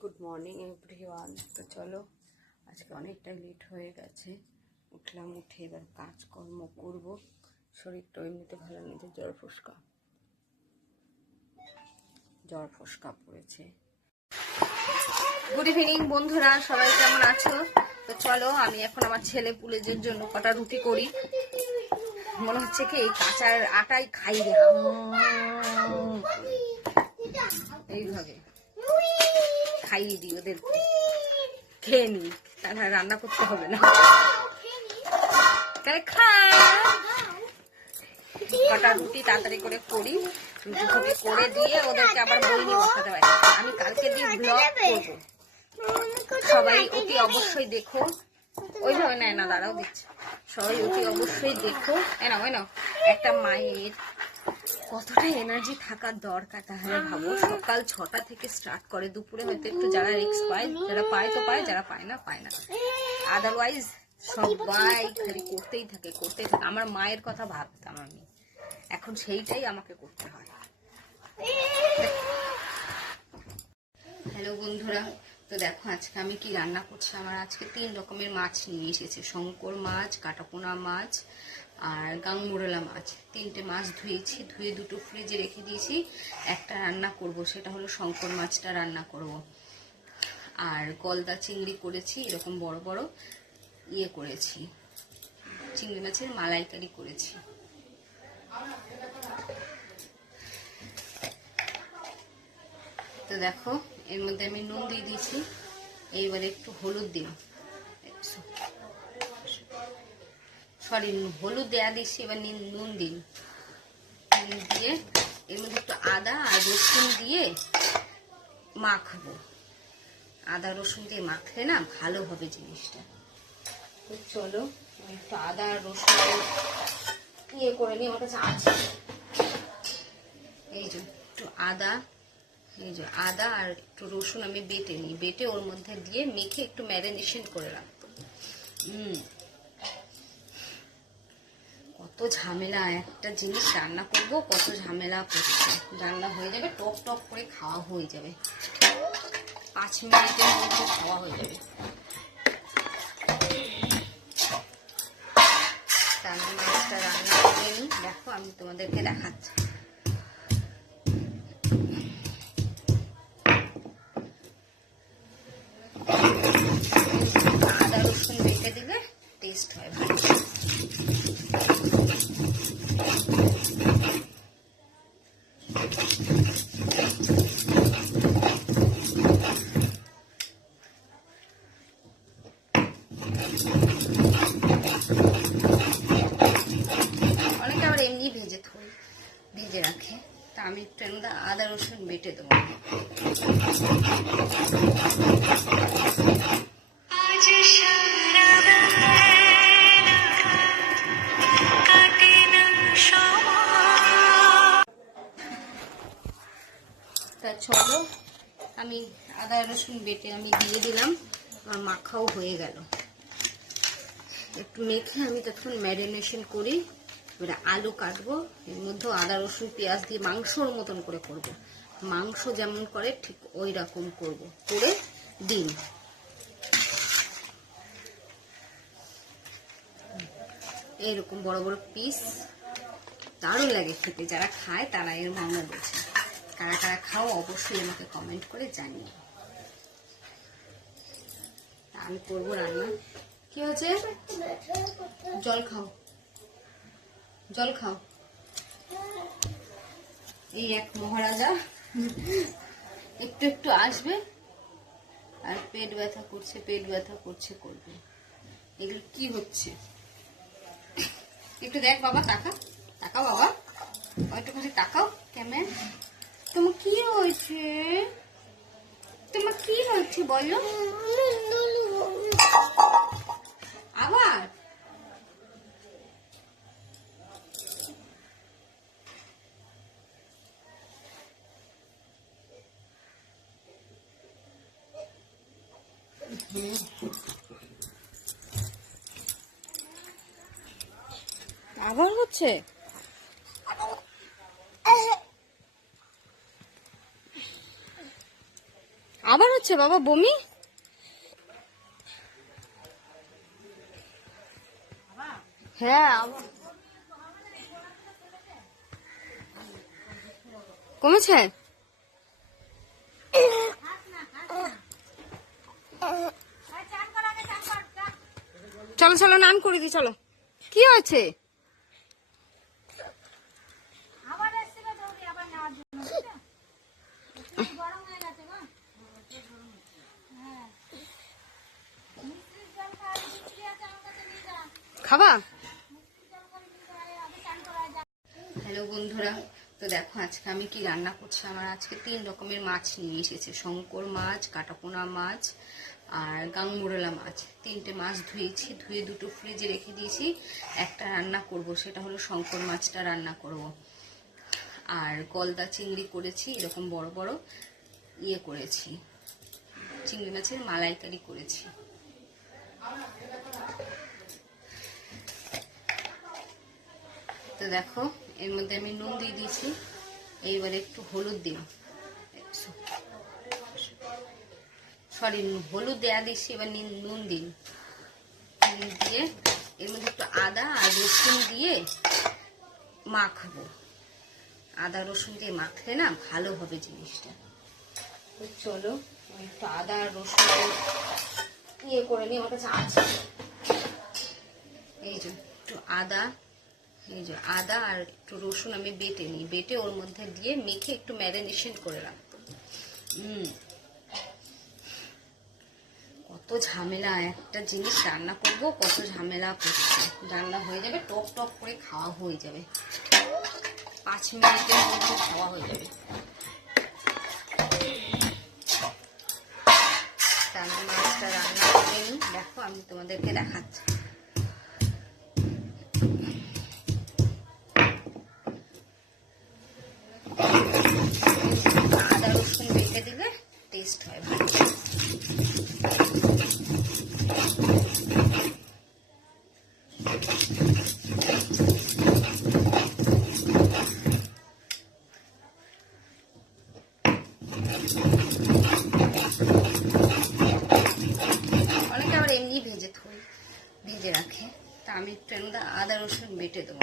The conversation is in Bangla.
Good morning everyone. তো চলো, আজকে অনেকটাই লেট হয়ে গেছে। উঠলাম, উঠে এবার কাজকর্ম করব। শরীরটা এমনিতে ভালো নেই, জ্বর ফোসকা পড়েছে। গুড ইভিনিং বন্ধুরা, সবাই কেমন আছো? তো চলো, আমি এখন আমার ছেলে পুলেজের জন্য কটা রুটি করি। মনে হচ্ছে কি এই কাঁচার আটাই খাই রে, এইভাবে খাইয়ে দিই ওদের, খেয়ে নি, তাহলে রান্না করতে হবে না। কটা রুটি তাড়াতাড়ি করে করি, রুটি ফুটি করে দিয়ে ওদেরকে আবার বই নিয়ে বসাতে পারি। আমি কালকে দিয়ে ব্লগ করবো, সবাই অতি অবশ্যই দেখো। ওইভাবে নেয় না, দাঁড়াও দিচ্ছে। সবাই অতি অবশ্যই দেখো। এনাও একটা মায়ের কতটা এনার্জি থাকার দরকার, তাহলে ভাবো। সকাল 6টা থেকে স্টার্ট করে, দুপুরে হয়তো একটু যারা রিক্স পায়, যারা পায় তো পায়, যারা পায় না পায় না। আদারওয়াইজ সবাই খালি করতেই থাকে। আমার মায়ের কথা ভাবতাম আমি, এখন সেইটাই আমাকে করতে হয়। হ্যালো বন্ধুরা, তো দেখো আজকে আমি কি রান্না করছি। আমার আজকে 3 রকমের মাছ নিয়ে এসেছে। শঙ্কর মাছ, কাটাপোনা মাছ আর গাংমোরলা মাছ। 3টে মাছ ধুয়েছি, ধুয়ে 2টো ফ্রিজে রেখে দিয়েছি। একটা রান্না করব, সেটা হলো শঙ্কর মাছটা রান্না করব। আর গলদা চিংড়ি করেছি, এরকম বড় বড় করেছি, চিংড়ি মাছের মালাইকারি করেছি। তো দেখো, এর মধ্যে আমি নুন দিয়ে দিয়েছি। এইবারে একটু হলুদ দিন, সরি হলুদ দেয়া দিচ্ছি, এবার নুন দিন। দিয়ে এর মধ্যে একটু আদা আর রসুন দিয়ে মাখবো। আদা রসুন দিয়ে মাখলে না ভালো হবে জিনিসটা। তো চলো, একটু আদা আর রসুন করে নিই, আমার কাছে আছে। এই যে একটু আদা আর একটু রসুন আমি বেটে নিই, বেটে ওর মধ্যে দিয়ে মেখে একটু ম্যারিনেশন করে রাখবো। কত ঝামেলা, একটা জিনিস রান্না করব, কত ঝামেলা করছে। রান্না হয়ে যাবে, টক টক করে খাওয়া হয়ে যাবে, 5 মিনিটের মধ্যে খাওয়া হয়ে যাবে। মাছটা রান্না করে নিই, দেখো আমি তোমাদেরকে দেখাচ্ছি। আদা রসুন বেটে দিলে টেস্ট হয় ভালো। অনেকে আবার এমনি ভেজে রাখে, তা আমি একটু আদা রসুন বেটে দেবো। তা চলো, আমি আদা রসুন বেটে আমি দিয়ে দিলাম, আমার মাখাও হয়ে গেল। একটু মেখে আমি তখন ম্যারিনেশন করি। এবারে আলু কাটবো, এর মধ্যে আদা রসুন পেঁয়াজ দিয়ে মাংসর মতন করে করব। মাংস যেমন করে ঠিক ওই রকম করব, করে ডিম। এইরকম বড় বড় পিস, দারুণ লাগে খেতে। যারা খায় তারা এর মর্ম বোঝে। কারা কারা খাও অবশ্যই আমাকে কমেন্ট করে জানিয়ে। আমি করবো রান্না। কি হয়েছে? জল খাও। এই এক মহারাজা একটু একটু আসবে আর পেট ব্যথা করছে করবে। এগুলো কি হচ্ছে একটু দেখ বাবা, তাকাও বাবা, একটুখানি তাকাও ক্যামেরা। তোমার কি হয়েছে বলো আবার? আবার হচ্ছে? আবার হচ্ছে বাবা বমি? হ্যাঁ আবার কমেছে? চলো চলো নান করে দি, চলো। কি হয়েছে? খাবা? হ্যালো বন্ধুরা, তো দেখো আজকে আমি কি রান্না করছি। আমার আজকে 3 রকমের মাছ নিয়ে এসেছে। শঙ্কর মাছ, কাটাপোনা মাছ আর গাংমুরলা মাছ। 3টে মাছ ধুয়েছি, ধুয়ে 2টো ফ্রিজে রেখে দিয়েছি। একটা রান্না করব, সেটা হলো শঙ্কর মাছটা রান্না করব। আর গলদা চিংড়ি করেছি, এরকম বড় বড় করেছি, চিংড়ি মাছের মালাইকারি করেছি। তো দেখো এর মধ্যে আমি নুন দিয়ে দিয়েছি। এইবারে একটু হলুদ দিন, সরি হলুদ দেয়া দিচ্ছি, এবার নুন দিন। দিয়ে এর মধ্যে একটু আদা আর রসুন দিয়ে মাখবো। আদা রসুন দিয়ে মাখলে না ভালো হবে জিনিসটা। তো চলো একটু আদা আর রসুন করে নিই, আমার কাছে আছে। এই যে একটু আদা, এই যে আদা আর একটু রসুন আমি বেটে নিই, বেটে ওর মধ্যে দিয়ে মেখে একটু ম্যারিনেশন করে রাখবো। কত ঝামেলা, একটা জিনিস রান্না করব কত ঝামেলা করছে। রান্না হয়ে যাবে, টক টক করে খাওয়া হয়ে যাবে, 5 মিনিটের মধ্যে খাওয়া হয়ে যাবে। মাছটা রান্না করে নিই, দেখো আমি তোমাদেরকে দেখাচ্ছি। আদা রসুন বেটে দিলে টেস্ট হয় ভালো। অনেকে আবার এমনি ভেজে রাখে, তা আমি একটু আদা রসুন বেটে দেবো।